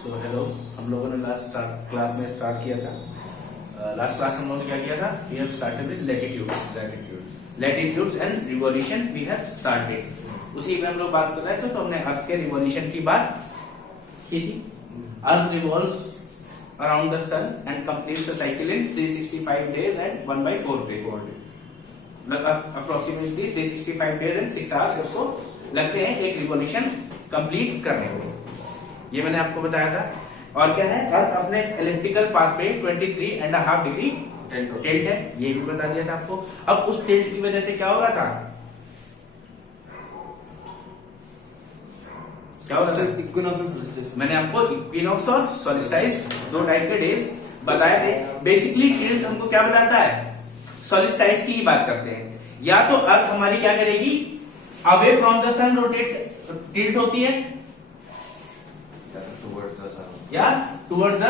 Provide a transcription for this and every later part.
So hello, हम लोगों ने लास्ट क्लास में स्टार्ट किया था। लास्ट क्लास हम लोगों ने क्या किया था? We have started with latitudes and revolution we have started. उसी में हम लोग बात कर रहे थे, तो हमने अर्थ के रिवॉल्यूशन की बात की थी। Earth revolves around the sun and completes the cycle in 365 days and 1/4 day। मतलब अप्रोक्सीमेटली 365 days and 6 hours उसको लगते हैं एक रिवॉल्यूशन कंप्लीट करने को। ये मैंने आपको बताया था। और क्या है, अर्थ अपने एलिप्टिकल पाथ पे 23.5 डिग्री टिल्ट है, ये भी बता दिया था आपको। अब उस टिल्ट की वजह से क्या हो रहा था? क्या हो रहा था? इक्विनॉक्स और सोल्स्टिस। मैंने आपको इक्विनॉक्स और सोल्स्टिस दो टाइप के डेज बताए थे। बेसिकली टिल्ट हमको क्या बताता है? सोल्स्टिस की ही बात करते हैं। या तो अर्थ हमारी क्या करेगी, away from the sun rotate tilt होती है, या टुवर्ड्स द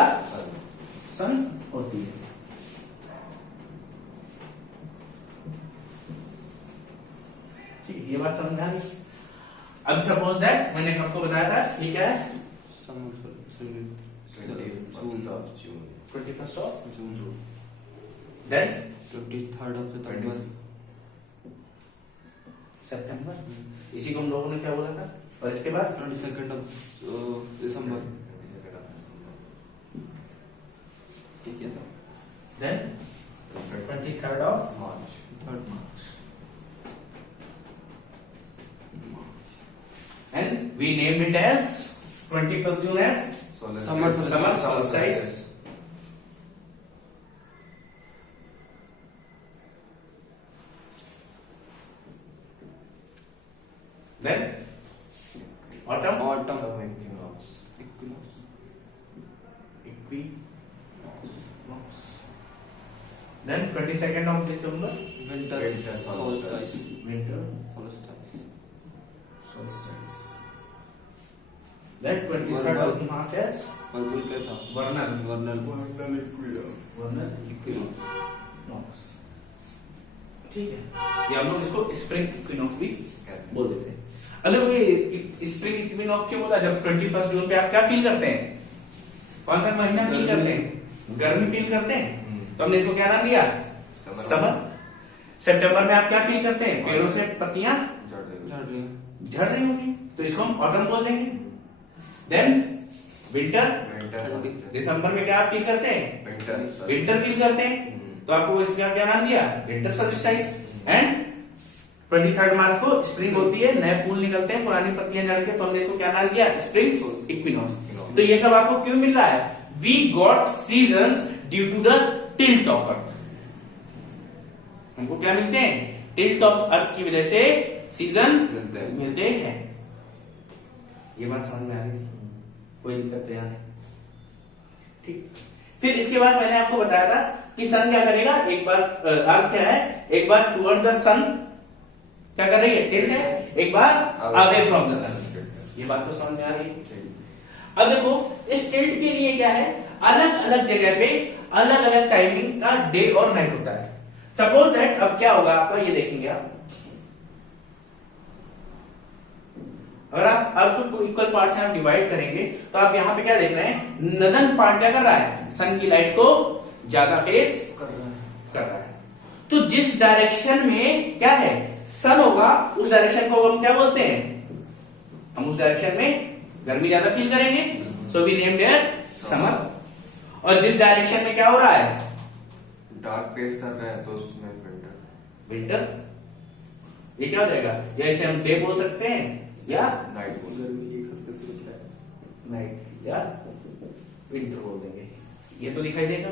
सन होती है। ठीक, ये बात समझ आ गई। अब सपोज दैट मैंने आपको बताया था, ये क्या है? 21st of June। Then 23rd of September। इसी को हम लोगों ने क्या बोला था? और इसके बाद 22nd of December। ठीक है था। Then 23rd of March। And we named it as 21st June as Summer solstice। Then autumn Equinox। equinox। Then 22nd of December Winter solstice। winter solstice। Then 23rd of March as verbal क्या था? vernal equinox. ठीक है। या हम लोग इसको spring equinox भी बोल देते हैं। अगर वो स्प्रिंग इक्विनॉक्स क्यों बोला? जब 21 जून पे आप क्या फील करते हैं? कौन सा महीना फील करते हैं? गर्मी फील करते हैं, तो हमने इसको क्या नाम दिया? समर। सितंबर में आप क्या फील करते हैं? पेड़ों से पत्तियां झड़ रही होंगी, तो इसको हम ऑटम बोल देंगे। Then winter. दिसंबर में क्या आप फील करते हैं? विंटर फील करते हैं, तो आपको इसका क्या नाम दिया? Winter solstice. एंड 23rd मार्च को स्प्रिंग होती है, नए फूल निकलते हैं, पुरानी पत्तियां झड़ के, तो हमने इसको क्या नाम दिया? Spring equinox. तो ये सब आपको क्यों मिल रहा है? We got seasons due to the tilt of earth. हमको क्या मिलते हैं? टिल्ट ऑफ अर्थ की वजह से सीजन मिलते हैं। ये बात समझ में आ रही थी? कोई दिक्कत तो यहाँ नहीं। ठीक, फिर इसके बाद मैंने आपको बताया था कि सन क्या करेगा, एक बार अर्थ क्या है, एक बार टुवर्ड्स द सन क्या कर रही है? टिल्ट है, एक बार अवे फ्रॉम द सन। ये बात तो समझ में आ रही है? अब देखो, इस टिल्ट के लिए क्या है, अलग अलग जगह पे अलग अलग टाइमिंग का डे और नाइट होता है। सपोज दैट अब क्या होगा आपका, ये देखेंगे आप, अगर आप अर्थ को इक्वल पार्ट से आप डिवाइड करेंगे, तो आप यहां पे क्या देख रहे हैं? नदन पार्ट क्या कर रहा है? सन की लाइट को ज्यादा फेस कर रहा है। तो जिस डायरेक्शन में क्या है, सन होगा, उस डायरेक्शन को हम क्या बोलते हैं? हम उस डायरेक्शन में गर्मी ज्यादा फील करेंगे, so we named it summer. और जिस डायरेक्शन में क्या हो रहा है? डार्क फेस कर रहा है, तो उसमें विंटर। ये क्या हो जाएगा? या इसे हम डे बोल सकते हैं, या नाइट नाइट, या विंटर बोल देंगे। ये तो दिखाई देगा।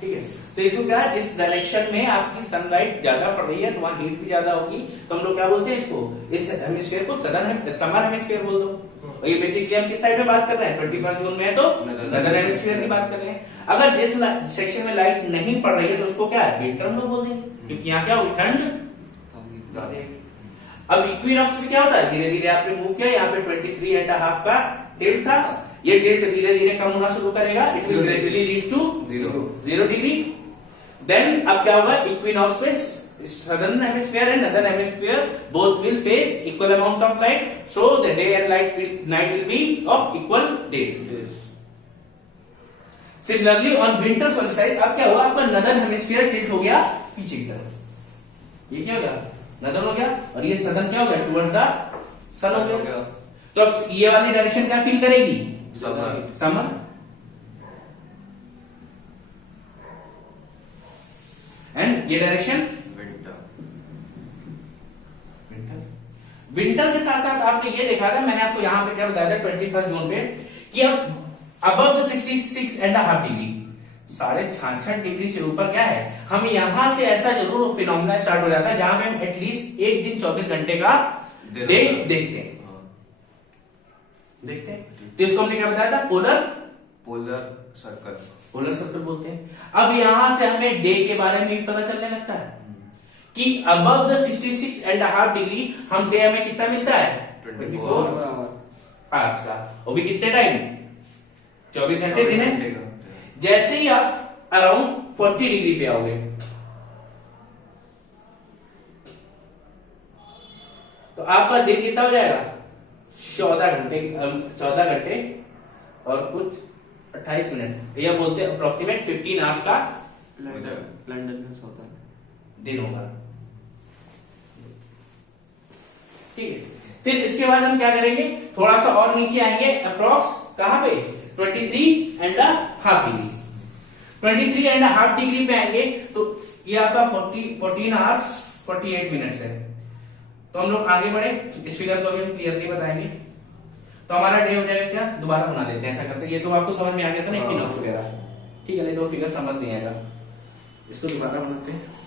ठीक है, तो इसको क्या है, जिस डायरेक्शन में आपकी सनलाइट ज्यादा पड़ रही है, तो वहां हीट भी ज्यादा होगी, तो हम लोग क्या बोलते हैं इसको? इस हेमिस्फीयर को समर हेमिस्फीयर बोल दो। और ये बेसिकली हम किस साइड में बात कर रहे हैं? 21 जून में है, तो नदर्न हेमिस्फीयर की बात कर रहे हैं। अगर जिस सेक्शन में लाइट नहीं पड़ रही है, तो उसको क्या है? विंटर हम लोग बोल देंगे, क्योंकि यहाँ क्या होगी? ठंड। अब इक्विनॉक्स में क्या होता है? धीरे धीरे आपने मूव किया, यहाँ पे 23.5 का टिल्ट था, ये टिल्ट धीरे धीरे कम होना शुरू करेगा। It will gradually reach to 0 degree. Then अब क्या होगा? इक्विनॉक्स पे southern hemisphere and northern hemisphere both will face equal amount of light, so the day and night will be of equal days. Similarly on winter solstice अब क्या हुआ, आपका northern hemisphere tilt हो गया पीछे की तरफ, ये क्या हो गया northern हो गया, और ये southern क्या हो गया towards the sun हो गया। तो अब ये वाली डायरेक्शन क्या फील करेगी, समर, एंड ये डायरेक्शन विंटर के साथ साथ आपने ये देखा था, मैंने आपको यहां पे क्या बताया था 21 जून पे, कि अब अबव द 66.5 डिग्री, 66.5 डिग्री से ऊपर क्या है, हम यहां से ऐसा जरूर फिनोमेना स्टार्ट हो जाता है जहां पे हम एटलीस्ट एक दिन 24 घंटे का डे देखते हैं, तो इसको हमने क्या बताया था, पोलर सर्कल बोलते हैं। अब यहां से हमें डे के बारे में भी पता चलने लगता है कि अबव द 66.5 डिग्री हम डे हमें कितना मिलता है, 24 आवर्स का, वो भी कितने टाइम, 24 घंटे दिन है। जैसे ही आप अराउंड 40 डिग्री पे आओगे तो आपका दिन कितना हो जाएगा, 14 घंटे और कुछ 28 मिनट, या बोलते हैं अप्रोक्सीमेट 15 आवर्स का लंदन में सोता है दिन होगा, ठीक है। फिर इसके बाद हम क्या करेंगे, थोड़ा सा और नीचे आएंगे, अप्रोक्स कहां पे, 23.5 डिग्री, 23.5 डिग्री पे आएंगे तो ये आपका 14 आवर्स 48 मिनट्स है। तो हम लोग आगे बढ़े, इस फिगर को भी हम क्लियरली बताएंगे। तो हमारा डे हो जाएगा क्या, दोबारा बना देते हैं, ऐसा करते हैं, ये तो आपको समझ में आ गया था ना इक्विनॉक्स वगैरह, ठीक है, नहीं तो फिगर समझ नहीं आएगा, इसको दोबारा बनाते हैं।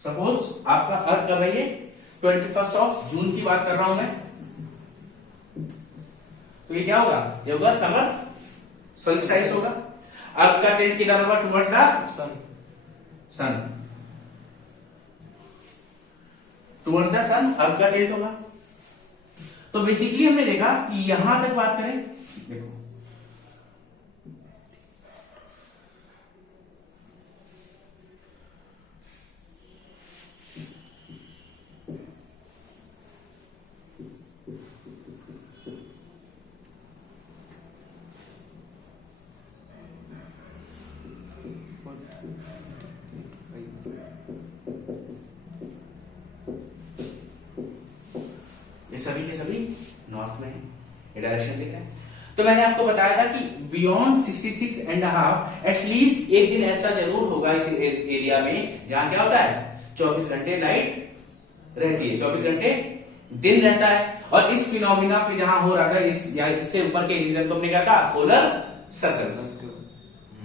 सपोज आपका अर्थ कर रही है 21 जून की बात कर रहा हूं मैं, तो ये क्या होगा, ये होगा समर सॉल्स्टिस होगा। अर्थ का टिल्ट किधर होगा, towards the sun, towards the sun earth का टिल्ट होगा। तो बेसिकली हमने देखा कि यहां तक बात करें, देखो सभी के सभी नॉर्थ में है, ये डायरेक्शन दिख रहा है। तो मैंने आपको बताया था कि बियॉन्ड 66.5 एटलीस्ट एक दिन ऐसा जरूर होगा इस एरिया में जहां क्या होता है, 24 घंटे लाइट रहती है, 24 घंटे दिन रहता है। और इस फिनोमिना पे जहां हो रहा था, इससे ऊपर के रीजन को हमने क्या कहा, पोलर सर्कल,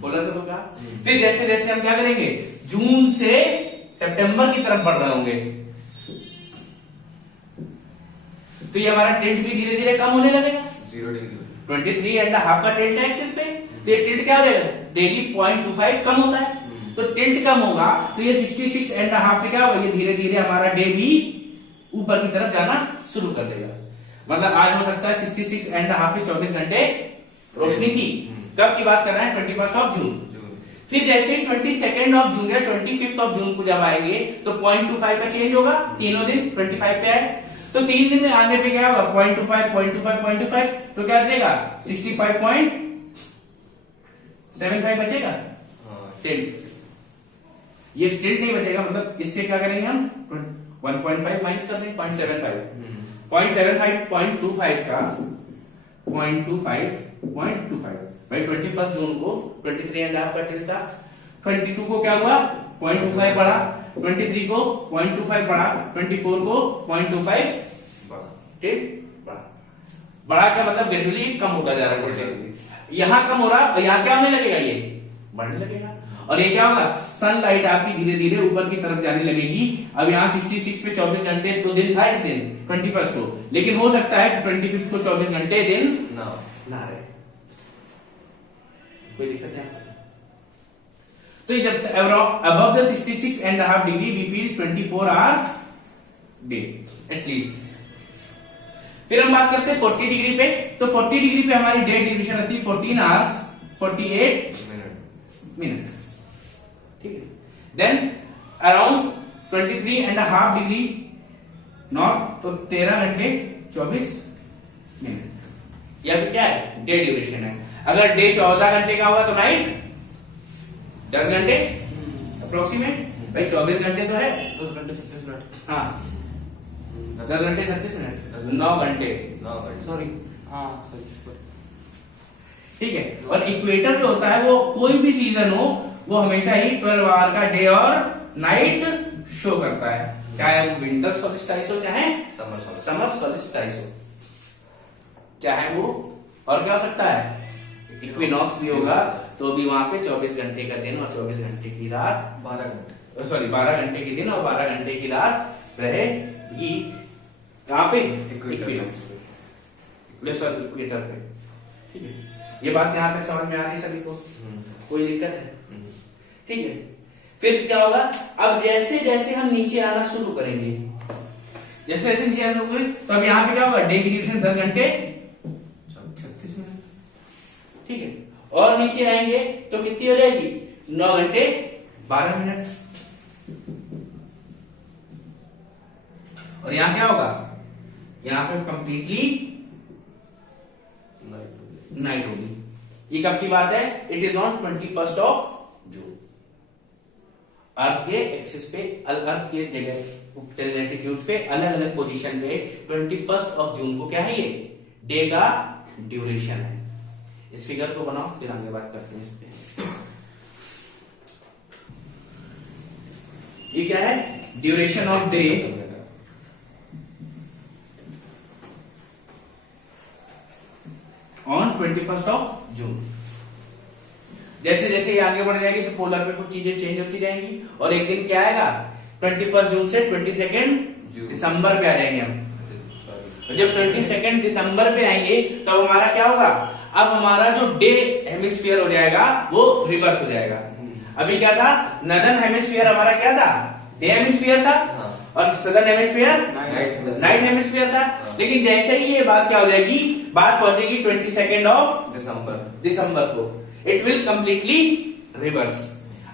पोलर सर्कल का। फिर जैसे जैसे हम क्या करेंगे, जून से सितंबर की तरफ बढ़ रहे होंगे, तो ये हमारा टिल्ट भी धीरे धीरे कम होने लगेगा, 0 डिग्री 23.5 का टिल्ट है एक्सिस पे, तो ये टिल्ट क्या हो जाएगा, डेली 0.25 कम होता है, तो टिल्ट कम होगा, तो ये 66.5 से क्या होगा, ये धीरे धीरे हमारा डे भी ऊपर की तरफ जाना शुरू कर देगा। मतलब आज हो सकता है 66.5 पे 24 घंटे रोशनी थी, कब की बात कर रहे हैं, 21 जून। फिर जैसे 22 जून या 25 जून को जब आएंगे तो 0.25 का चेंज होगा, तीनों दिन 25 पे आए, तो 3 दिन में आने पे क्या होगा, 0.25 0.25 0.25, तो क्या बचेगा, 65.75 बचेगा टिल्ट। ये टिल्ट नहीं बचेगा, मतलब इससे क्या करेंगे हम, 1.5 माइनस कर देंगे 0.75, 0.25 का 0.25 भाई 21 जून को 23.5 का टिल्ट था, 22 को क्या हुआ, 0.25 बढ़ा, 23 को 0.25 बढ़ा, 24 को 0.25 टिल्ट बढ़ा क्या मतलब ग्रेजुअली कम होता जा रहा है, यहां कम हो रहा और यहां क्या होने लगेगा, ये बढ़ने लगेगा। और ये क्या होगा, सनलाइट आपकी धीरे धीरे ऊपर की तरफ जाने लगेगी। अब यहाँ 66 पे 24 घंटे तो दिन था इस दिन 21 को, लेकिन हो सकता है 25 को 24 घंटे दिन ना रहे। कोई दिक्कत है? तो जब above the 66.5 degree we feel 24 hours day at least. फिर हम बात करते हैं 40 डिग्री पे। तो 40 डिग्री पे हमारी डे ड्यूरेशन रहती है 14 आवर्स 48 मिनट, ठीक है। देन अराउंड 23.5 डिग्री नॉर्थ, तो 13 घंटे 24 मिनट। या फिर क्या है, डे ड्यूरेशन है। अगर डे 14 घंटे का हुआ तो नाइट 10 घंटे अप्रोक्सीमेट, भाई 24 घंटे तो है, 10 घंटे 37 मिनट। हाँ 10 घंटे 37 मिनट, 9 घंटे, सॉरी, हाँ ठीक है। और इक्वेटर जो होता है वो कोई भी सीजन हो वो हमेशा ही 12 आवर का डे और नाइट शो करता है, चाहे वो विंटर सोलिस्टाइस हो चाहे समर सोलिस्टाइस हो, चाहे वो और क्या हो सकता है, इक्विनॉक्स भी होगा तो भी वहां पे 24 घंटे का दिन और 24 घंटे की रात, 12 घंटे की दिन और 12 घंटे की रात रहेगी। कहां पे, इक्विनॉक्स पे, सॉरी इक्वेटर पे, ठीक है। ये बात यहां तक समझ में आ रही सभी को? कोई दिक्कत है? ठीक है। फिर क्या होगा, अब जैसे जैसे हम नीचे आना शुरू करेंगे, जैसे जैसे नीचे आना शुरू करेंगे, तो अब यहाँ पे क्या होगा, डे की ड्यूरेशन 10 घंटे 36 मिनट, ठीक है। और नीचे आएंगे तो कितनी हो जाएगी, 9 घंटे 12 मिनट। और यहां क्या होगा, यहां पे कंप्लीटली नाइट होगी। ये कब की बात है, इट इज ऑन 21 जून। अर्थ के एक्सिस पे, अर्थ के लैटिट्यूड पे अलग अलग पोजीशन पे 21 जून को क्या है, ये डे का ड्यूरेशन है। इस फिगर को बनाओ, फिर आगे बात करते हैं इस पे। ये क्या है, ड्यूरेशन ऑफ डे ऑन 21 जून। जैसे जैसे ये आगे बढ़ जाएगी तो पोलर पे कुछ चीजें चेंज होती जाएंगी, और एक दिन क्या आएगा, 21 जून से 22 दिसंबर पे आ जाएंगे हम। और जब 22 दिसंबर पे आएंगे तब हमारा क्या होगा, अब हमारा जो डे हेमिस्फीयर हो जाएगा वो रिवर्स हो जाएगा। अभी क्या था, नदर्न हेमिस्फीयर हमारा क्या था, डे हेमिस्फीयर था, और सदर्न हेमिस्फीयर नाइट हेमिस्फीयर था। लेकिन जैसे ही ये बात क्या हो जाएगी, बात पहुंचेगी 22 दिसंबर को, इट विल कंप्लीटली रिवर्स।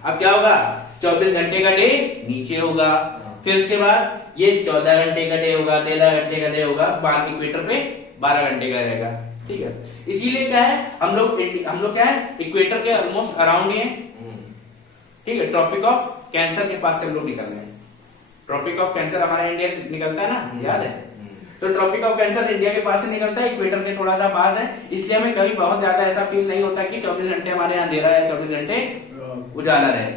अब क्या होगा, 24 घंटे का डे नीचे होगा, फिर उसके बाद ये 14 घंटे का डे होगा, 13 घंटे का डे होगा, इक्वेटर पे 12 घंटे का रहेगा, ठीक है। इसीलिए क्या है, हम लोग क्या है, इक्वेटर के ऑलमोस्ट अराउंड ही है, ठीक है। ट्रॉपिक ऑफ कैंसर के पास से हम लोग निकल रहे हैं। ट्रॉपिक ऑफ कैंसर हमारा इंडिया से निकलता है ना, याद है? तो ट्रॉपिक ऑफ कैंसर इंडिया के पास से निकलता है, इक्वेटर के थोड़ा सा पास है, इसलिए हमें कभी बहुत ज्यादा ऐसा फील नहीं होता कि 24 घंटे हमारे यहाँ अंधेरा है, 24 घंटे उजाला रहे।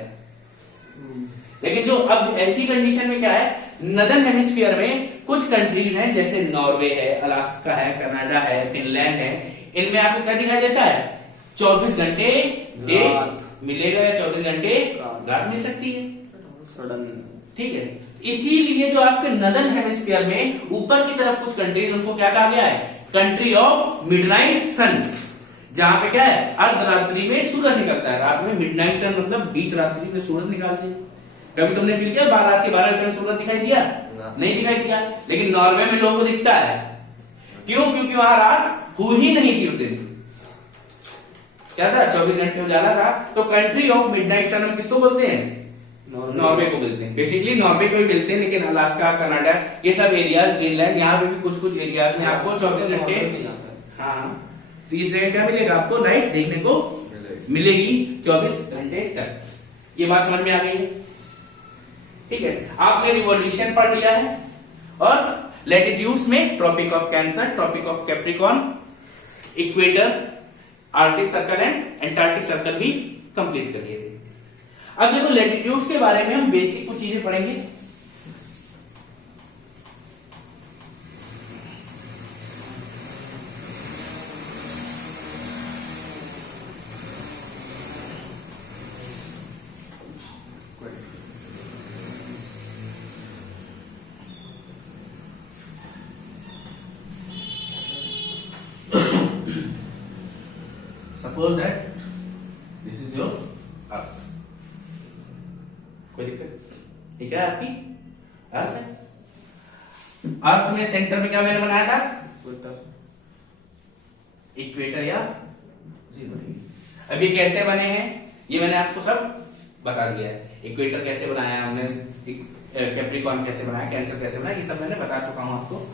लेकिन जो अब ऐसी कंडीशन में क्या है, नदर्न हेमिस्फीयर में कुछ कंट्रीज हैं, जैसे नॉर्वे है, अलास्का है, कनाडा है, फिनलैंड है, इनमें आपको क्या दिखाई देता है, 24 घंटे डे मिलेगा या 24 घंटे रात मिल सकती है, ठीक है। इसीलिए जो आपके नदर्न हेमिस्फीयर में ऊपर की तरफ कुछ कंट्रीज, उनको क्या कहा गया है, कंट्री ऑफ मिडनाइट सन, जहां पे क्या है, अर्धरात्रि में सूरज निकलता है। रात में मिडनाइट सन मतलब बीच रात्रि में सूरज निकालते हैं। कभी तुमने फील किया रात के 12 बजे सूरज दिखाई दिया? नहीं दिखाई दिया। लेकिन नॉर्वे में लोगों को दिखता है, क्यों? क्योंकि वहां रात हुई ही नहीं थी उस दिन, क्या था, 24 घंटे उजाला था। तो कंट्री ऑफ मिडनाइट सन हम किसको बोलते हैं, नॉर्वे को बोलते हैं। बेसिकली नॉर्वे को ही मिलते हैं, लेकिन अलास्का, कनाडा, ये सब एरियाज, ग्रीनलैंड, यहाँ पे भी कुछ कुछ एरियाज में आपको 24 घंटे, हाँ, तो इस जगह क्या मिलेगा आपको, लाइट देखने को मिलेगी 24 घंटे तक। ये बात समझ में आ गई है, ठीक है। आपने रिवॉल्यूशन पढ़ लिया है, और लैटिट्यूड्स में Tropic of Cancer, Tropic of Capricorn, equator, Arctic Circle and Antarctic Circle भी कंप्लीट कर दिए। अब देखो लैटिट्यूड्स के बारे में हम बेसिक कुछ चीजें पढ़ेंगे। Suppose that this is your earth, कोई दिक्कत? ये क्या है आपकी अर्थ है। अर्थ में सेंटर में क्या मैंने बनाया था? इक्वेटर या 0 डिग्री। अब ये कैसे बने हैं ये मैंने आपको सब बता दिया है। इक्वेटर कैसे बनाया हमने, कैप्रिकॉर्न कैसे बनाया, कैंसर कैसे बनाया, ये सब मैंने बता चुका हूं आपको।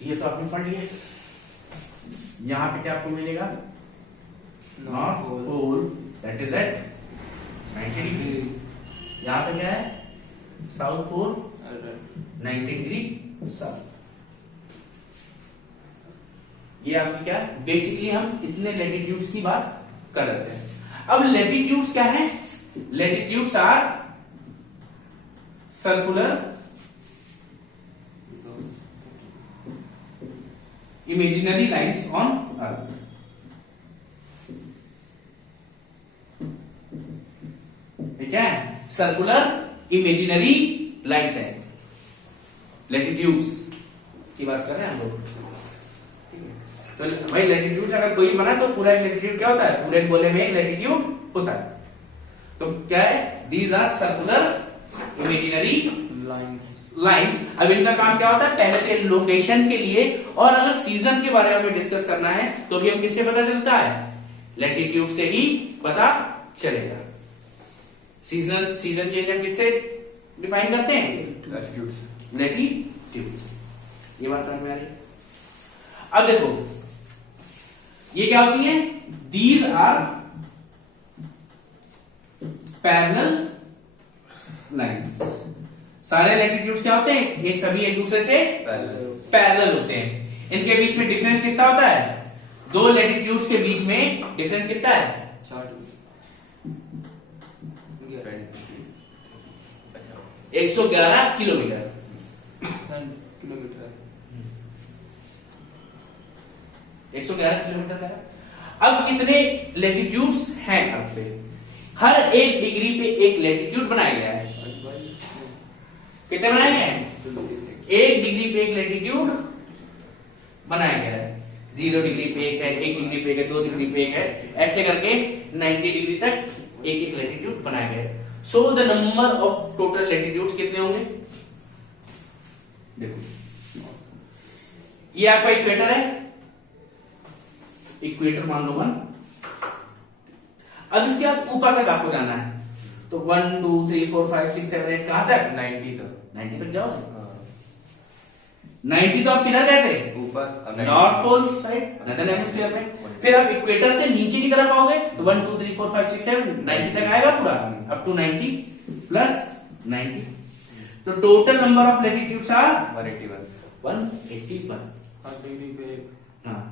ये तो आपने पढ़ लिया। यहां पे क्या आपको मिलेगा? North Pole that is at 90 degree. यहां पे क्या है? South Pole 90 degree south. ये आपकी क्या है? बेसिकली हम इतने लैटिट्यूड्स की बात कर रहे थे। अब लैटिट्यूड्स क्या है? Latitudes are circular imaginary lines on earth। क्या है? सर्कुलर इमेजिनरी लाइन्स है, लैटिट्यूड्स की बात कर रहे हैं हम लोग। तो भाई लैटिट्यूड्स अगर कोई बना तो पूरा एक लैटिट्यूड क्या होता है? पूरे गोले में एक लैटिट्यूड होता है। तो क्या है? These are circular imaginary lines. अब इनका काम क्या होता है? पहले तो लोकेशन के लिए, और अगर सीजन के बारे में हमें डिस्कस करना है तो भी हम किससे पता चलता है? लैटिट्यूड से ही पता चलेगा। सीजन चेंज हम किससे डिफाइन करते हैं? लैटिट्यूड। ये बात समझ में आ रही है? अब देखो ये क्या होती है? These are parallel lines. सारे लैटिट्यूड्स क्या होते हैं? एक सभी एक दूसरे से पैरेलल होते हैं। इनके बीच में डिफरेंस कितना होता है? दो लैटिट्यूड्स के बीच में डिफरेंस कितना है? 111 किलोमीटर। 111 किलोमीटर है। अब कितने लैटिट्यूड्स हैं अर्थ पे? हर एक डिग्री पे एक लैटिट्यूड बनाया गया है। कितने बनाए गए हैं? 1 डिग्री पे एक लैटिट्यूड बनाया गया है। 0 डिग्री पे एक है, 1 डिग्री पे एक है, 2 डिग्री पे एक है, ऐसे करके 90 डिग्री तक एक एक लैटिट्यूड बनाया गया है। So the number of total latitudes कितने होंगे? देखो ये आपका इक्वेटर है, इक्वेटर मान लो 1। अब इसके बाद ऊपर तक आपको जाना है, तो 1 2 3 4 5 6 7 8 कहां तक? 90 तक जाओगे। 90 तो आप किधर गए थे? ऊपर North Pole side, Northern Hemisphere में। फिर आप इक्वेटर से नीचे की तरफ आओगे तो 1 2 3 4 5 6 7 90 तक आएगा पूरा, अप टू 90 प्लस 90। तो total number of latitudes are 181। हाँ,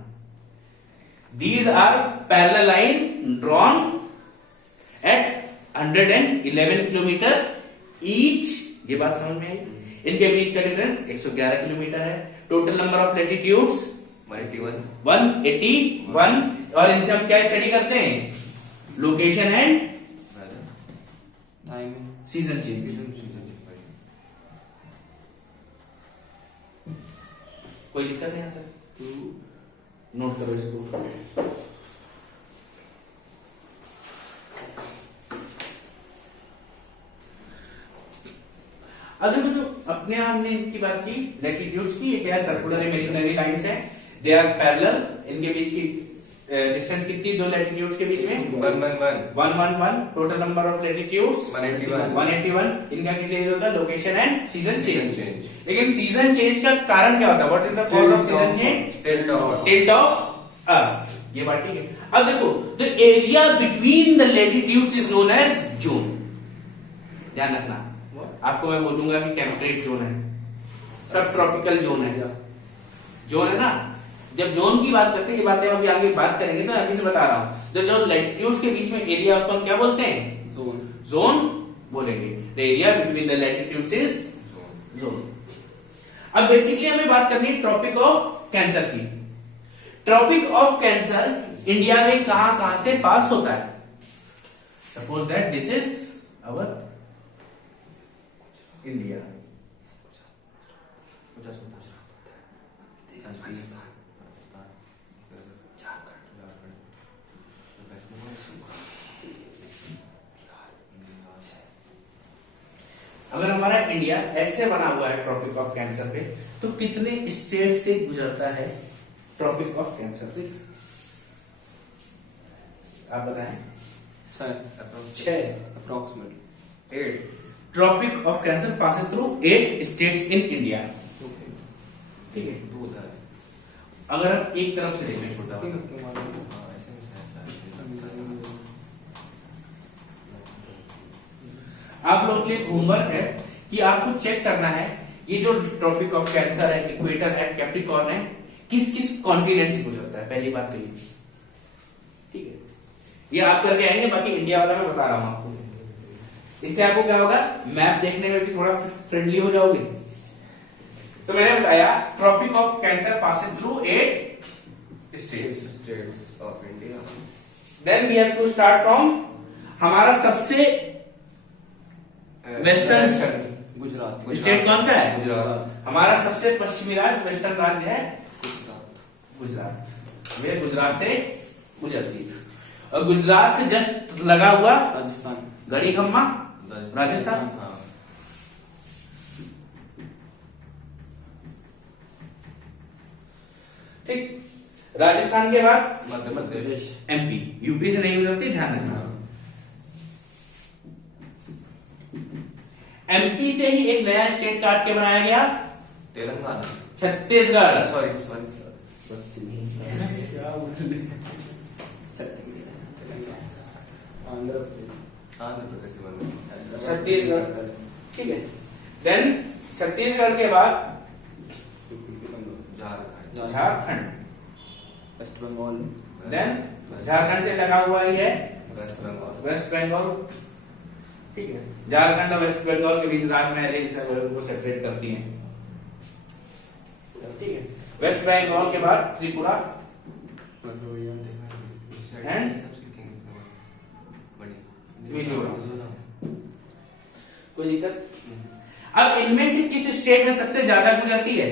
these are parallel line drawn at 111 kilometre each. ये बात समझ में आई? इनके बीच का डिफरेंस 111 किलोमीटर है। Total number of latitudes 181। और इनसे हम क्या स्टडी करते हैं? Location and season change. कोई दिक्कत है यहाँ तक? नोट करो इसको। अगर जो अपने हमने इनकी बात की लैटिट्यूड्स की, ये क्या है? सर्कुलर इमेजिनरी लाइंस है। They are parallel. इनके बीच की डिस्टेंस कितनी दो लैटिट्यूड्स के बीच में 111 111 टोटल नंबर ऑफ लैटिट्यूड्स 181 इनका कितना होता है location and season Season change. change। लेकिन सीजन चेंज का कारण क्या होता है? What is the cause of season change? Tilt of earth. ये बात ठीक है। अब देखो the area between the latitudes is known as zone. ध्यान रखना, आपको मैं बोलूंगा कि टेम्परेट जोन है, सब ट्रॉपिकल जोन है, जोन है ना। जब जोन की बात करते हैं, ये बातें अभी आगे बात करेंगे तो अभी से बता रहा हूं। जो लैटिट्यूड्स के बीच में एरिया उसको हम क्या बोलते हैं? जोन। जोन बोलेंगे। The area between the latitudes is zone. अब बेसिकली हमें बात करनी है ट्रॉपिक ऑफ कैंसर की। ट्रॉपिक ऑफ कैंसर इंडिया में कहां कहां से पास होता है? Suppose that this is our India. अगर हमारा इंडिया ऐसे बना हुआ है ट्रॉपिक ऑफ कैंसर पे, तो कितने स्टेट से गुजरता है ट्रॉपिक ऑफ कैंसर से? आप बताएं। 6 approximately 8 Tropic of Cancer passes through 8 states in India. ठीक है। 2 है। अगर हम एक तरफ से देखें छोटा हाँ, ऐसे नहीं है। आप लोग के लिए होमवर्क है कि आपको चेक करना है ये जो ट्रॉपिक ऑफ कैंसर है, इक्वेटर है, कैप्रिकॉर्न है, किस किस कॉन्टिनेंट से गुजरता है। पहली बात तो ये, ठीक है, ये आप करके आएंगे। बाकी इंडिया वाला मैं बता रहा हूं आपको। इससे आपको क्या होगा, मैप देखने में भी थोड़ा फ्रेंडली हो जाओगे। तो मैंने बताया Tropic of Cancer passes through 8 states of India. Then we have to start from हमारा सबसे वेस्टर्न गुजरात। स्टेट कौन सा है? गुजरात। हमारा सबसे पश्चिमी राज्य वेस्टर्न राज्य है गुजरात। वे गुजरात से गुजरती है। और गुजरात से जस्ट लगा हुआ राजस्थान। गढ़ी खम्मा राजस्थान। हाँ। ठीक। राजस्थान के बाद मध्य प्रदेश। एमपी। यूपी से नहीं गुजरती, ध्यान रखना। एमपी से ही एक नया स्टेट काट के बनाया गया, तेलंगाना। छत्तीसगढ़। सॉरी आंध्र आंध्र प्रदेश। छत्तीसगढ़। ठीक है। देन छत्तीसगढ़ के बाद झारखंड। झारखंड। वेस्ट बंगाल। देन झारखंड से लगा हुआ ही है वेस्ट बंगाल। वेस्ट बंगाल। ठीक है। झारखंड और वेस्ट बंगाल के बीच राजमहल को सेपरेट करती हैं। ठीक है। वेस्ट बंगाल के बाद त्रिपुरा एंड मिजोरम। कोई दिक्कत? अब इनमें से किस स्टेट में सबसे ज्यादा गुजरती है?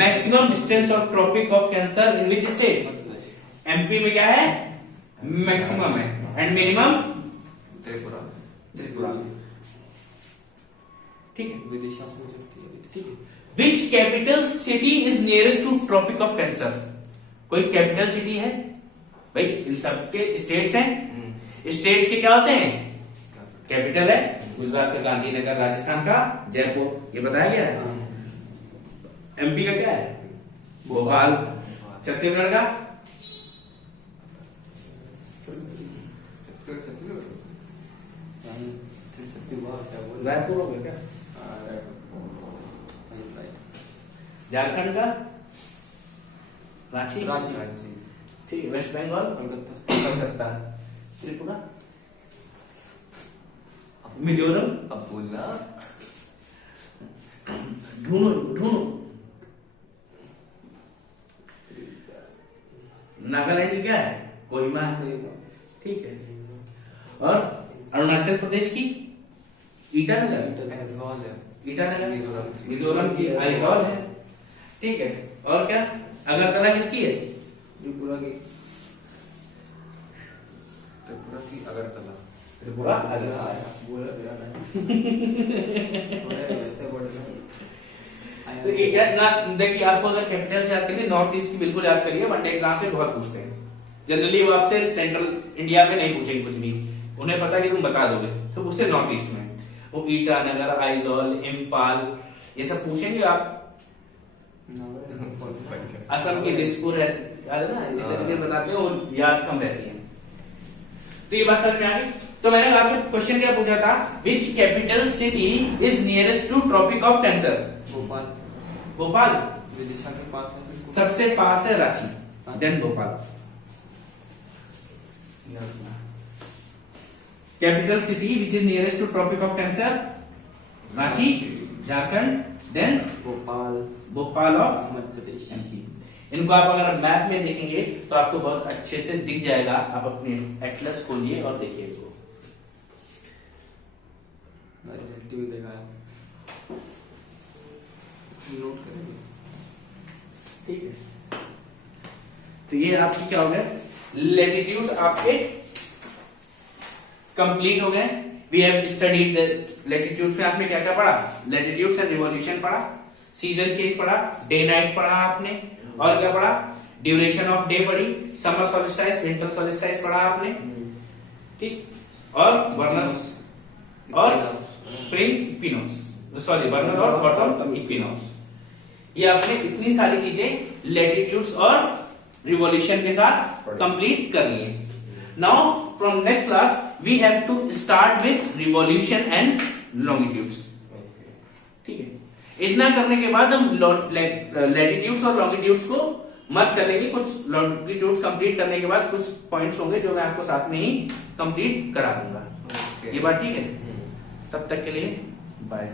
Maximum distance of tropic of cancer in which state? MP में क्या है? मैक्सिमम है। And minimum Tripura. त्रिपुरा। ठीक है। विदिशा से गुजरती है। ठीक है। Which capital city is nearest to tropic of cancer? कोई कैपिटल सिटी है भाई? इन सबके स्टेट्स हैं। स्टेट्स के क्या होते हैं? कैपिटल है। गुजरात का गांधीनगर, राजस्थान का जयपुर, ये बताया गया है। एमपी का क्या है? भोपाल। छत्तीसगढ़ का रायपुर हो गया क्या? झारखंड का रांची। रांची। ठीक है। वेस्ट बंगाल कलकत्ता। त्रिपुरा मिजोरम। अब बोलना। ढूंढो ढूंढो। नागालैंड क्या है? कोहिमा है। ठीक है। और अरुणाचल प्रदेश की ईटानगर। ऐज़ॉल है। ईटानगर। मिजोरम। मिजोरम की आइजॉल है। ठीक है। और क्या? अगरतला किसकी है? त्रिपुरा की। त्रिपुरा की अगरतला। त्रिपुरा अगरतला। तो ये ना देखिए, आपको अगर कैपिटल याद करिए, नॉर्थ ईस्ट की बिल्कुल याद करिए, वनडे एग्जाम से बहुत पूछते हैं। जनरली वो आपसे सेंट्रल इंडिया में नहीं पूछेंगे कुछ भी, उन्हें पता है कि तुम बता दोगे, तो पूछते नॉर्थ ईस्ट में। वो ईटानगर, आइजॉल, इम्फाल ये सब पूछेंगे आप। असम की दिसपुर है, याद है ना, इस तरीके बताते हैं और याद कम रहती है। तो ये बात समझ में आ गई। तो मैंने आपसे क्वेश्चन क्या पूछा था, which capital city is nearest to tropic of cancer? Bhopal. Bhopal Vidisha के पास है बिल्कुल। सबसे पास है Ranchi, then Bhopal. Capital city which is nearest to tropic of cancer, Ranchi, Jharkhand, then Bhopal, Bhopal of Madhya Pradesh. MP. इनको आप अगर मैप में देखेंगे तो आपको बहुत अच्छे से दिख जाएगा। आप अपने एटलस खोलिए और देखिए इसको। भी देखा है, नोट करेंगे। ठीक है, तो ये आपकी क्या हो गए, लैटिट्यूड्स आपके कंप्लीट हो गए। We have studied the latitudes में आपने क्या क्या पढ़ा, लैटिट्यूड्स एंड रिवॉल्यूशन पढ़ा, सीजन चेंज पढ़ा, डे नाइट पढ़ा आपने, और क्या पढ़ा, ड्यूरेशन ऑफ डे पढ़ी, समर सॉल्स्टिस, विंटर सॉल्स्टिस पढ़ा आपने, ठीक, और वर्नर और स्प्रिंग इक्विनॉक्स, सॉरी वर्नर और ऑटम इक्विनॉक्स। ये आपने इतनी सारी चीजें लैटिट्यूड्स और रिवॉल्यूशन के साथ कंप्लीट कर लिए। Now from next class we have to start with revolution and longitudes. ठीक है, इतना करने के बाद हम लैटिट्यूड्स और लॉन्गिट्यूड्स को मर्ज कर लेंगे। कुछ लॉन्गिट्यूड्स कंप्लीट करने के बाद कुछ पॉइंट्स होंगे जो मैं आपको साथ में ही कंप्लीट करा दूंगा। ये बात ठीक है? तब तक के लिए बाय।